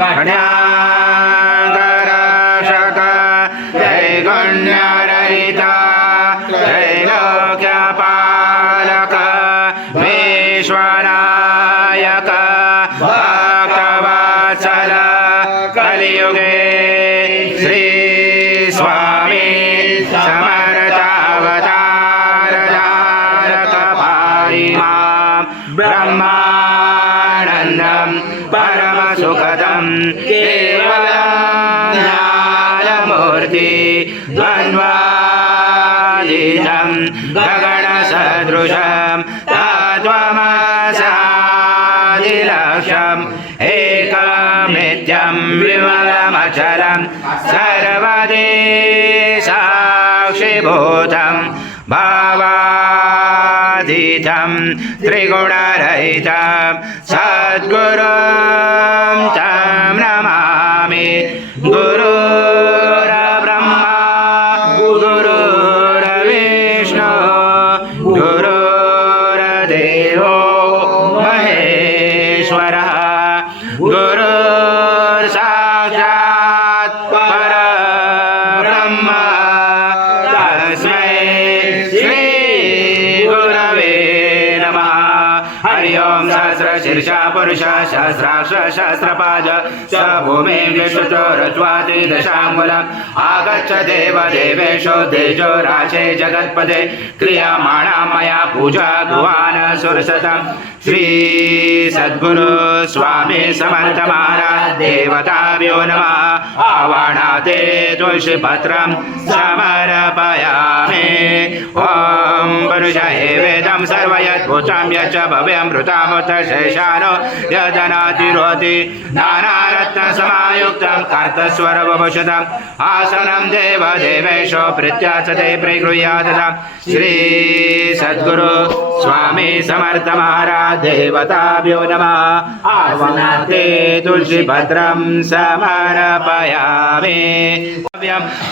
कन्याकरक्षक जय गण्यरहिता त्रैलोक्यपालक विश्वनायक भक्तवत्सल कलियुगे श्री स्वामी समर्थावतारधारक भाई मां ब्रह्मानन्दं परमसुखदं केवलं ज्ञानमूर्ति द्वन्द्वातीतं गगनसदृशं तत्त्वमसादिलक्ष्यम् एकमेत्यं विमलमचलं सर्वदि साक्षिभूतं भावातीतं त्रिगुणरहितं सद्गुरुं तं नमामि गुरुर्ब्रह्मा गुरुर्विष्णु गुरुर्देवो महेश्वरः गुरुर्साक्षात् परब्रह्म तस्मै श्री गुरवे नमः। हरि ओम सहस्रशीर्षा पुरुष सहस्राक्ष सहस्रपाद स भूमिं विश्वचोरज्वाति दशाङ्गुलम् आगच्छ देव देवेशो तेजो राशे जगत्पते क्रियमाणा मया पूजा गुहान सुरसतम् श्री सद्गुरु स्वामी समर्थ महाराज देवताभ्यो नमः। आवाहनाते तुलसी पत्रं समर्पयामि। ओम पुरुषाय वेदं सर्वयद्भूतं यच्च भव्यमृतामृत शेषानो यदनातिरोति नानारत्नसमायुक्तं कार्तस्वरवभूषितम् आसनं देवदेवेशो प्रत्याचते प्रगृह्यादता। श्री सद्गुरु स्वामी समर्थ महाराज देवताभ्यो नमः। आवाहनाते तुलसी पत्रं समर्पयामि।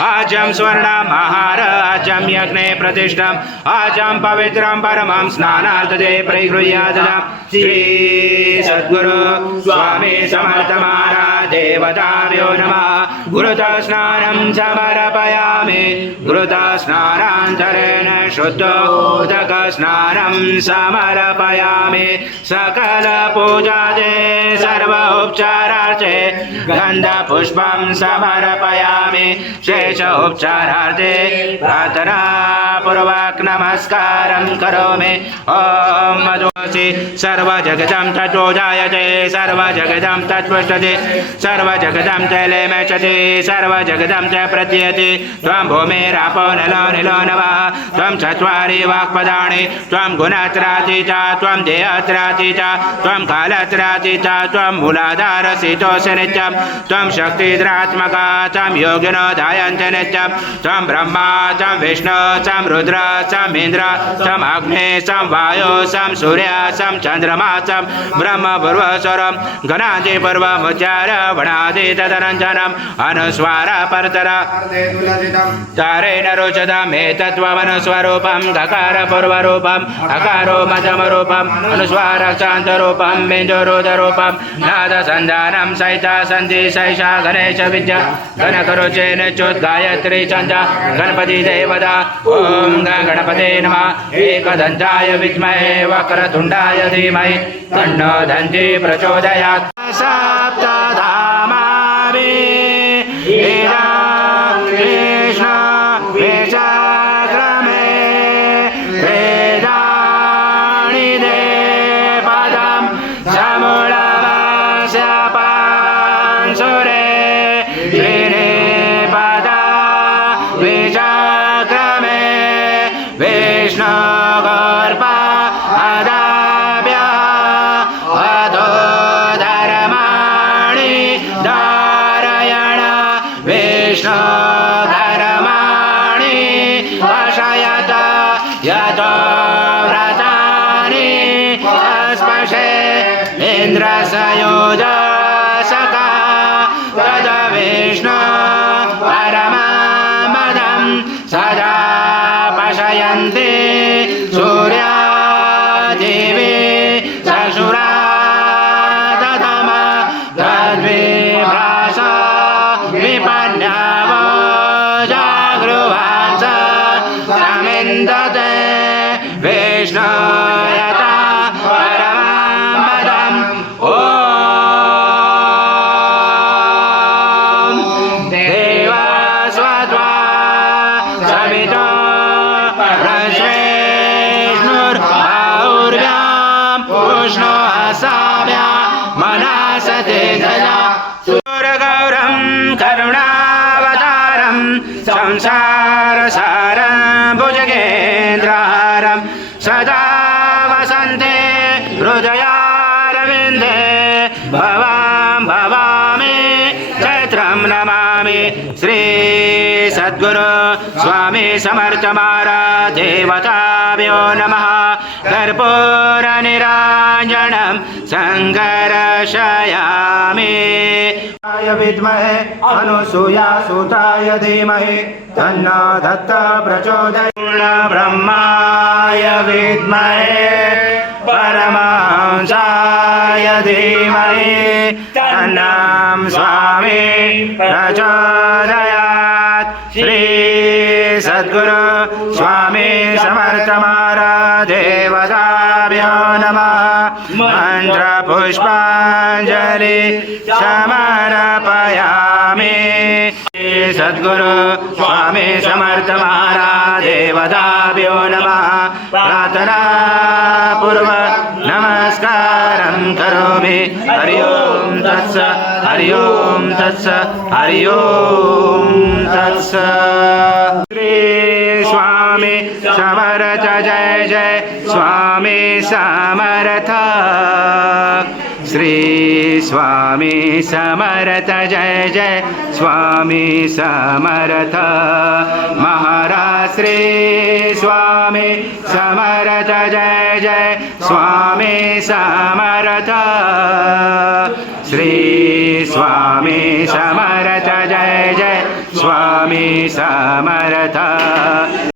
आजं स्वर्णमहाराजं यज्ञे प्रतिष्ठम् आजं पवित्रं परमं स्नानार्थते प्रगृह्यादता। श्री सद्गुरु स्वामी समर्थ महाराज देवताभ्यो नमः। गुरुतः स्नानं समर्पयामि। गुरुतः स्नानान्तरेण शुद्धोदक स्नानं समर्पयामि। सकल पूजादे सर्व उपचारार्थे गन्धपुष्पं समर्पयामि। शेष उपचारार्थे प्रार्थना पूर्वक नमस्कारं करोमि। ओम मधुसी सर्वजगतं तत्त्वो जायते सर्वजगतं तत्त्वष्टते सर्वजगतं च लेमचते सर्वजगतं च प्रत्ययते त्वं भूमिरापो नलो निलो नवः त्वं चत्वारि वाक्पदानि त्वं गुणत्रयातीता त्वं देहत्रयातीता त्वं कालत्रयातीता त्वं मूलाधारसितोऽसि नित्यं त्वं शक्तिधरात्मका त्वं योगिनो ध्यायन्ति नित्यं त्वं ब्रह्मा त्वं विष्णु त्वं रुद्र त्वं इन्द्र त्वं अग्नि त्वं वायु त्वं सूर्य त्वं चन्द्रमा त्वं ब्रह्म पूर्वस्वरं गणादि पूर्वमुच्चार वणादि तदनन्तरम् अनुस्वार परतर तारेण रोचतम् एतत्त्वमनुस्वरूपं गकार पूर्वरूपम् अकारो मध्यमरूपम् अनुस्वारक्षान्तरूपं बिन्दुरुदरूपं नादसन्धानं सहिता सन्धि सैषा गणेश विद्या गणकरुचेन च्युत गायत्री छन्द गणपति देवता। ओम गणपते नमः। एकदन्ताय विद्महे वक्रतुण्डाय धीमहि तन्नो दन्ती प्रचोदयात्। सप्तधामानि कृष्ण वेषाक्रमे वेदानि दे पदं समूलमस्य पांसुरे श्रीनिपदा वेषाक्रमे विष्णुगोर्पा अदाभ्यः अधो धर्माणि धारयण विष्णु धर्माणि वशयत यतो व्रतानि अस्पशे इन्द्रसयोजसका तद विष्णु परमपदं सदा पशयन्ति सूर्यादेवी सशुरा तदम तद्वे सूरगौरं करुणावतारं संसारसारं भुजगेन्द्रहारं सदा वसन्ते हृदयारविन्दे भवां भवामि चैत्रं नमामि श्री सद्गुरु स्वामी समर्थ महाराज देवताभ्यो नमः कर्पूरनिराञ्जनं सङ्कर्षयामि विद्महे अनुसूयासुताय धीमहि तन्नो दत्तः प्रचोदयात् ब्रह्माय विद्महे परमहंसाय धीमहि तन्नं स्वामी प्रचोदयात् श्री सद्गुरु स्वामी समर्थ महाराज देवताभ्यो नमः मन्त्रपुष्पाञ्जलि समर्पयामि सद्गुरु स्वामी समर्थ महाराज देवताभ्यो नमः प्रार्थना पूर्व नमस्कारं करोमि हरि ओं तत्स हरि ओं तत्स हरि ओं तत्स श्री स्वामी समर्थ जय जय स्वामी समर्थ श्री स्वामी समर्थ जय जय स्वामी समर्थ महाराज श्री स्वामी समर्थ जय जय स्वामी समर्थ श्री स्वामी समर्थ जय जय स्वामी समर्थ